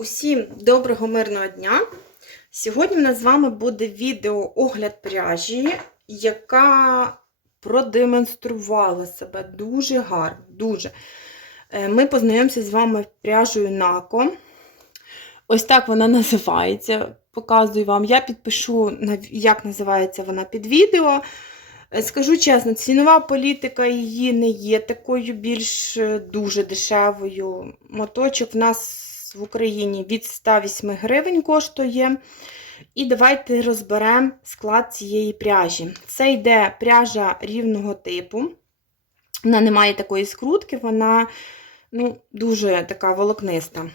Усім доброго мирного дня! Сьогодні в нас з вами буде відео огляд пряжі, яка продемонструвала себе дуже гарно. дуже. Е, Ми познайомимося з вами пряжею Нако. Ось так вона називається. Показую вам. Я підпишу, як називається вона під відео. Е, Скажу чесно, цінова політика її не є такою більш е, дуже дешевою. Моточок в нас в Україні від 108 гривень коштує. І давайте розберемо склад цієї пряжі. Це йде пряжа рівного типу. Вона не має такої скрутки, вона ну, дуже така волокниста.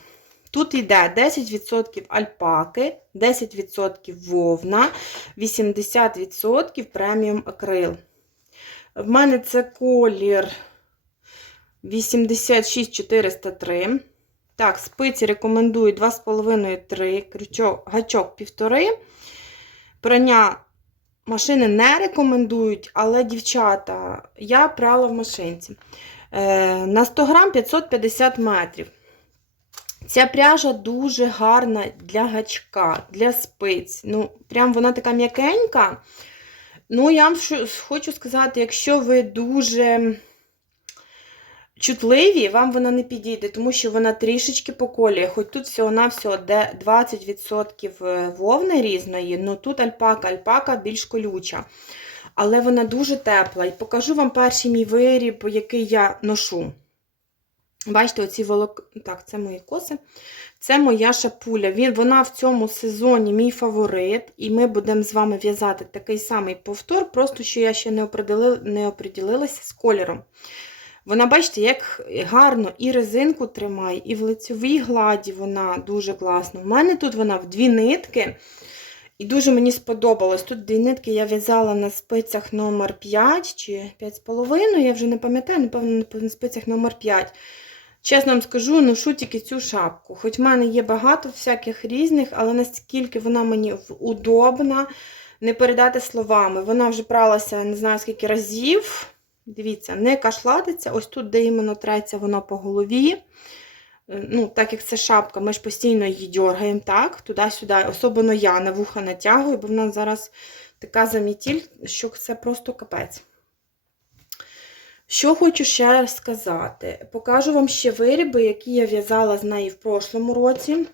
Тут йде 10% альпаки, 10% вовна, 80% преміум акрил. В мене це колір 86403. Так, спиці рекомендую 2,5-3, крючок, гачок 1,5. Прання машини не рекомендують, але, дівчата, я прала в машинці. Е, на 100 грам 550 метрів. Ця пряжа дуже гарна для гачка, для спиць. Ну, прям вона така м'якенька. Ну, я вам хочу сказати, якщо ви дуже чутливі, вам вона не підійде, тому що вона трішечки поколює. Хоч тут всього-навсього 20% вовни різної, але тут альпака, альпака більш колюча. Але вона дуже тепла. І покажу вам перший мій виріб, який я ношу. Бачите, оці волок... Так, це мої коси. Це моя шапуля. Він, вона в цьому сезоні мій фаворит, і ми будемо з вами в'язати такий самий повтор, просто що я ще не оприділилася з кольором. Вона, бачите, як гарно і резинку тримає, і в лицьовій гладі вона дуже класна. У мене тут вона в дві нитки. І дуже мені сподобалось. Тут дві нитки я в'язала на спицях номер 5 чи 5,5, я вже не пам'ятаю, напевно, на спицях номер 5. Чесно вам скажу, ношу тільки цю шапку. Хоч в мене є багато всяких різних, але наскільки вона мені удобна, не передати словами. Вона вже пралася не знаю скільки разів. Дивіться, не кашлатиться. Ось тут, де іменно треться воно по голові. Е, Ну, Так як це шапка, ми ж постійно її дергаємо так, туди-сюди. Особливо я на вуха натягую, бо вона зараз така замітіль, що це просто капець. Що хочу ще сказати. Покажу вам ще виріби, які я в'язала з неї в прошлому році.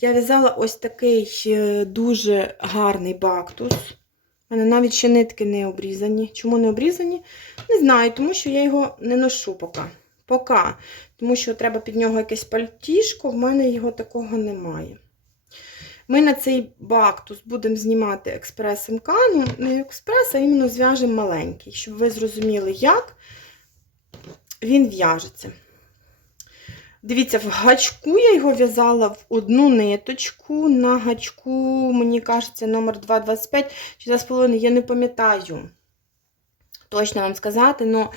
Я в'язала ось такий е, дуже гарний бактус. Мене навіть ще нитки не обрізані. Чому не обрізані? Не знаю, тому що я його не ношу поки. Поки. Тому що треба під нього якесь пальтішко, в мене його такого немає. Ми на цей бактус будемо знімати експрес-МК, ну не експрес, а іменно зв'яжемо маленький, щоб ви зрозуміли, як він в'яжеться. Дивіться, в гачку я його в'язала в одну ниточку. На гачку, мені кажеться, номер 2,25 чи 2,5, я не пам'ятаю. Точно вам сказати, але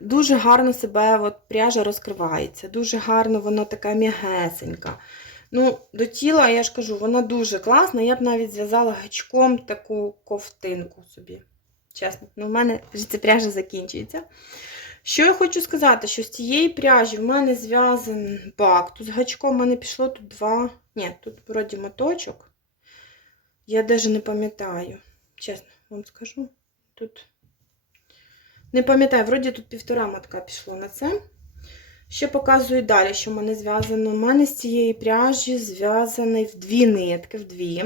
дуже гарно себе от, пряжа розкривається. Дуже гарно вона така м'ягесенька. Ну, До тіла, я ж кажу, вона дуже класна. Я б навіть зв'язала гачком таку ковтинку собі. Чесно, ну в мене вже ця пряжа закінчується. Що я хочу сказати, що з цієї пряжі в мене зв'язаний бактус. З гачком в мене пішло тут два. Ні, тут вроді моточок. Я навіть не пам'ятаю. Чесно вам скажу. Тут. Не пам'ятаю, вроді тут півтора мотка пішло на це. Ще показую далі, що в мене зв'язано. У мене з цієї пряжі зв'язаний в дві нитки, в дві.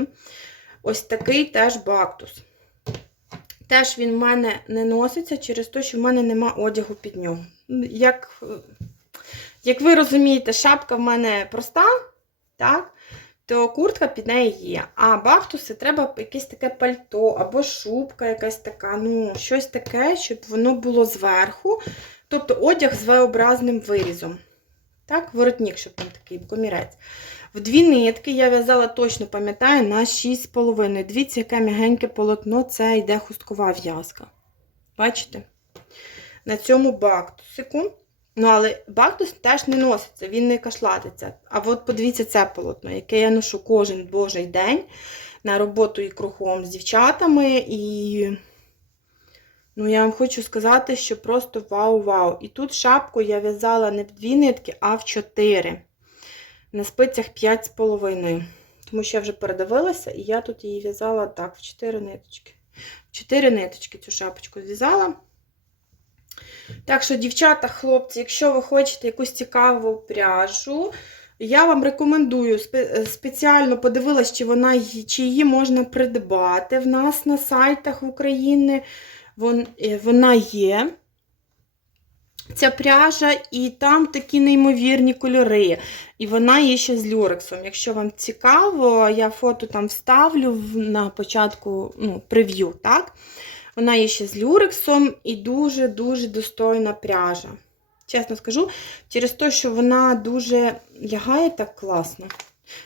Ось такий теж бактус. Теж він в мене не носиться через те, що в мене нема одягу під нього. Як, як ви розумієте, шапка в мене проста, так? то куртка під неї є. А бактуси треба якесь таке пальто або шубка якась така, ну, щось таке, щоб воно було зверху. Тобто одяг з V-образним вирізом. Так, воротник, щоб там такий комірець. В дві нитки я в'язала, точно пам'ятаю, на 6,5. Дивіться, яке м'ягеньке полотно, це йде хусткова в'язка. Бачите? На цьому бактусику. Ну, але бактус теж не носиться, він не кашлатиться. А от подивіться це полотно, яке я ношу кожен божий день на роботу і кругом з дівчатами. І ну, я вам хочу сказати, що просто вау-вау. І тут шапку я в'язала не в дві нитки, а в чотири. на спицях 5,5. Тому що я вже передивилася, і я тут її в'язала так, в 4 ниточки. В 4 ниточки цю шапочку зв'язала. Так що, дівчата, хлопці, якщо ви хочете якусь цікаву пряжу, я вам рекомендую спе- спеціально подивилась, чи вона чи її можна придбати в нас на сайтах України. Вон, е, вона є. Ця пряжа, і там такі неймовірні кольори. І вона є ще з люрексом. Якщо вам цікаво, я фото там вставлю на початку ну, прев'ю, так? Вона є ще з люрексом і дуже-дуже достойна пряжа. Чесно скажу, через те, що вона дуже лягає так класно.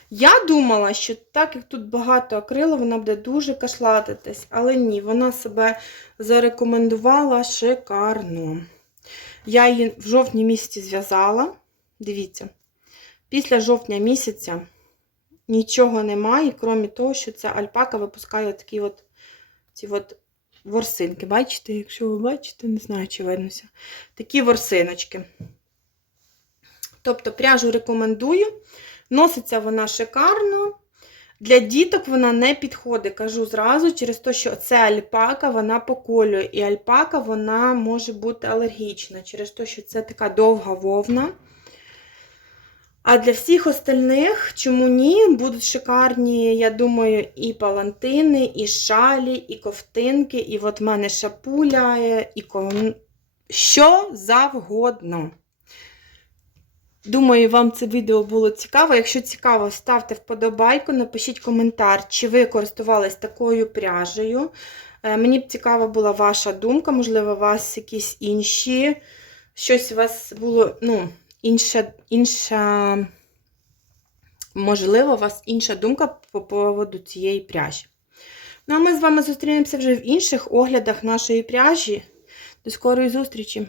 Я думала, що так як тут багато акрилу, вона буде дуже кашлатитись, але ні, вона себе зарекомендувала шикарно. Я її в жовтні місяці зв'язала. Дивіться, після жовтня місяця нічого немає, крім того, що ця альпака випускає такі от, ці от ворсинки. Бачите, якщо ви бачите, не знаю, чи виднося. Такі ворсиночки. Тобто пряжу рекомендую. Носиться вона шикарно. Для діток вона не підходить, кажу зразу, через те, що це альпака, вона поколює. І альпака вона може бути алергічна, через те, що це така довга вовна. А для всіх остальних, чому ні, будуть шикарні, я думаю, і палантини, і шалі, і ковтинки, і от в мене шапуля, і кон... що завгодно. Думаю, вам це відео було цікаво. Якщо цікаво, ставте вподобайку, напишіть коментар, чи ви користувались такою пряжею. Е, Мені б цікава була ваша думка, можливо, у вас якісь інші, щось у вас було, ну, інша, інша, можливо, у вас інша думка по поводу цієї пряжі. Ну, а ми з вами зустрінемося вже в інших оглядах нашої пряжі. До скорої зустрічі!